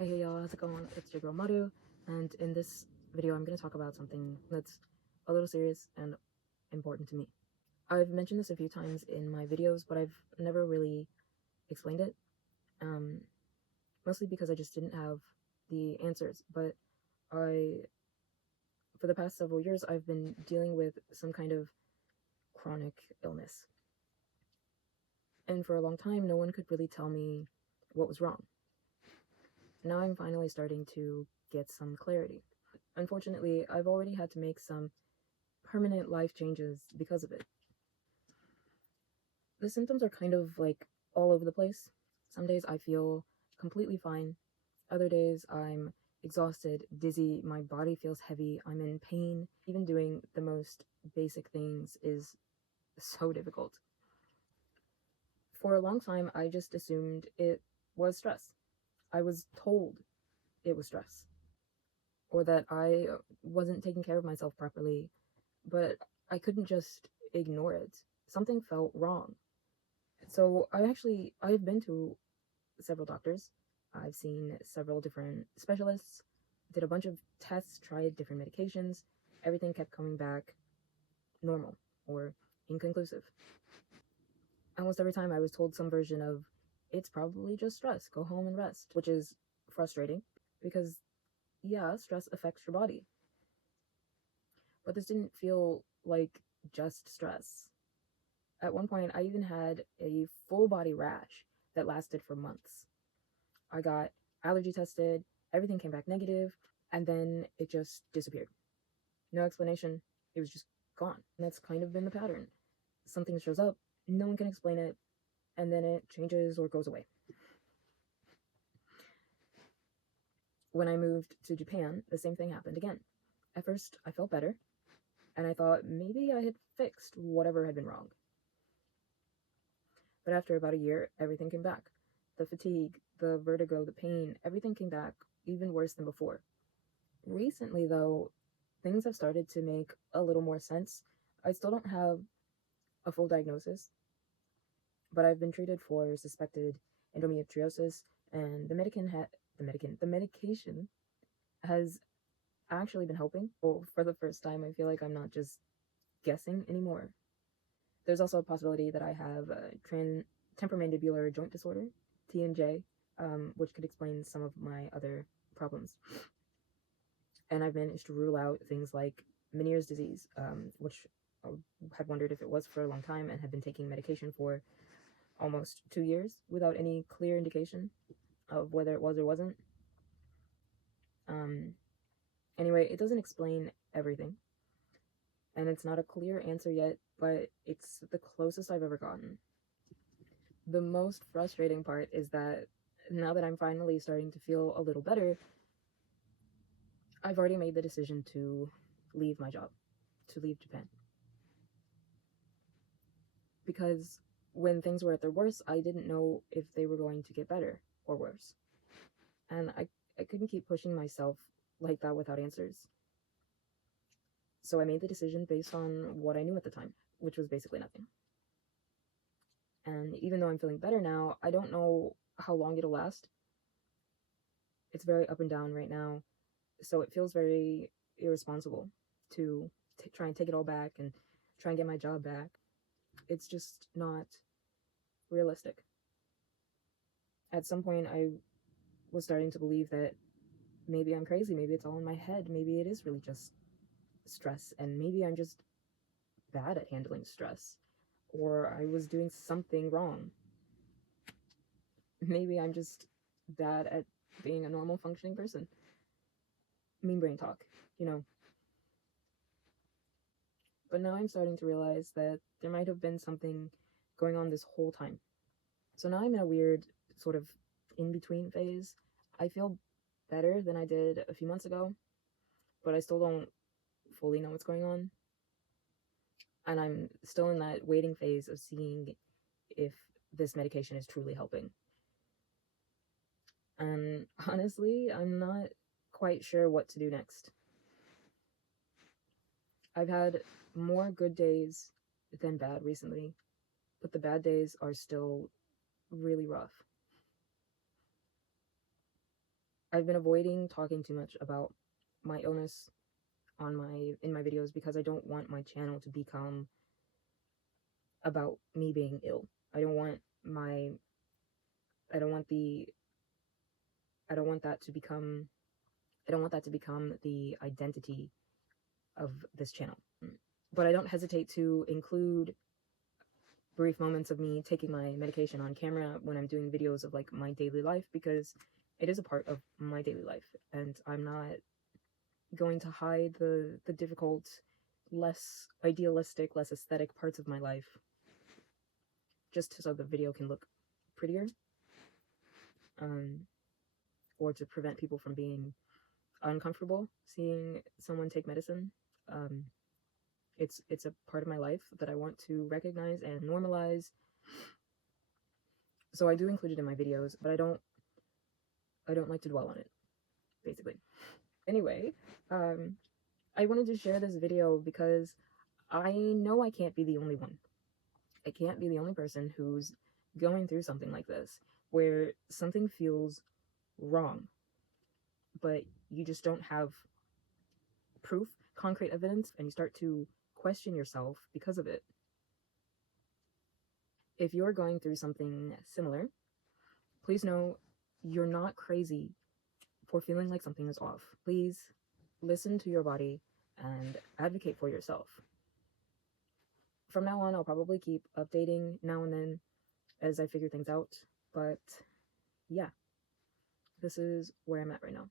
Hey y'all, how's it going? It's your girl Maru, and in this video I'm going to talk about something that's a little serious and important to me. I've mentioned this a few times in my videos, but I've never really explained it, um, mostly because I just didn't have the answers. But for the past several years, I've been dealing with some kind of chronic illness. And for a long time, no one could really tell me what was wrong. Now I'm finally starting to get some clarity. Unfortunately, I've already had to make some permanent life changes because of it. The symptoms are kind of like all over the place. Some days I feel completely fine. Other days I'm exhausted, dizzy, my body feels heavy, I'm in pain. Even doing the most basic things is so difficult. For a long time, I just assumed it was stress. I was told it was stress, or that I wasn't taking care of myself properly, but I couldn't just ignore it. Something felt wrong. So I've been to several doctors. I've seen several different specialists, did a bunch of tests, tried different medications. Everything kept coming back normal or inconclusive. Almost every time I was told some version of, it's probably just stress, go home and rest, which is frustrating because, yeah, stress affects your body. But this didn't feel like just stress. At one point, I even had a full body rash that lasted for months. I got allergy tested, everything came back negative, and then it just disappeared. No explanation, it was just gone. And that's kind of been the pattern. Something shows up, no one can explain it, and then it changes or goes away. When I moved to Japan, the same thing happened again. At first, I felt better, and I thought maybe I had fixed whatever had been wrong. But after about a year, everything came back. The fatigue, the vertigo, the pain, everything came back even worse than before. Recently, though, things have started to make a little more sense. I still don't have a full diagnosis, but I've been treated for suspected endometriosis, and the medication has actually been helping. Well, for the first time, I feel like I'm not just guessing anymore. There's also a possibility that I have temporomandibular joint disorder, TMJ, which could explain some of my other problems. And I've managed to rule out things like Meniere's disease, which I had wondered if it was for a long time and had been taking medication for almost 2 years without any clear indication of whether it was or wasn't. Um, anyway, it doesn't explain everything, and it's not a clear answer yet, but it's the closest I've ever gotten. The most frustrating part is that now that I'm finally starting to feel a little better, I've already made the decision to leave my job, to leave Japan. Because when things were at their worst, I didn't know if they were going to get better or worse. And I couldn't keep pushing myself like that without answers. So I made the decision based on what I knew at the time, which was basically nothing. And even though I'm feeling better now, I don't know how long it'll last. It's very up and down right now. So it feels very irresponsible to try and take it all back and try and get my job back. It's just not realistic. At some point, I was starting to believe that maybe I'm crazy, maybe it's all in my head, maybe it is really just stress, and maybe I'm just bad at handling stress, or I was doing something wrong. Maybe I'm just bad at being a normal functioning person. Mean brain talk, you know. But now I'm starting to realize that there might have been something going on this whole time. So now I'm in a weird sort of in between phase. I feel better than I did a few months ago, but I still don't fully know what's going on. And I'm still in that waiting phase of seeing if this medication is truly helping. And honestly, I'm not quite sure what to do next. I've had more good days than bad recently, but the bad days are still really rough. I've been avoiding talking too much about my illness in my videos because I don't want my channel to become about me being ill. I don't want my I don't want the I don't want that to become the identity of this channel. But I don't hesitate to include brief moments of me taking my medication on camera when I'm doing videos of like my daily life, because it is a part of my daily life, and I'm not going to hide the difficult, less idealistic, less aesthetic parts of my life just so the video can look prettier, or to prevent people from being uncomfortable seeing someone take medicine. It's a part of my life that I want to recognize and normalize. So I do include it in my videos, but I don't like to dwell on it, basically. Anyway, I wanted to share this video because I know I can't be the only one. I can't be the only person who's going through something like this, where something feels wrong, but you just don't have proof, concrete evidence, and you start to question yourself because of it. If you're going through something similar, please know you're not crazy for feeling like something is off. Please listen to your body and advocate for yourself. From now on, I'll probably keep updating now and then as I figure things out, but yeah, this is where I'm at right now.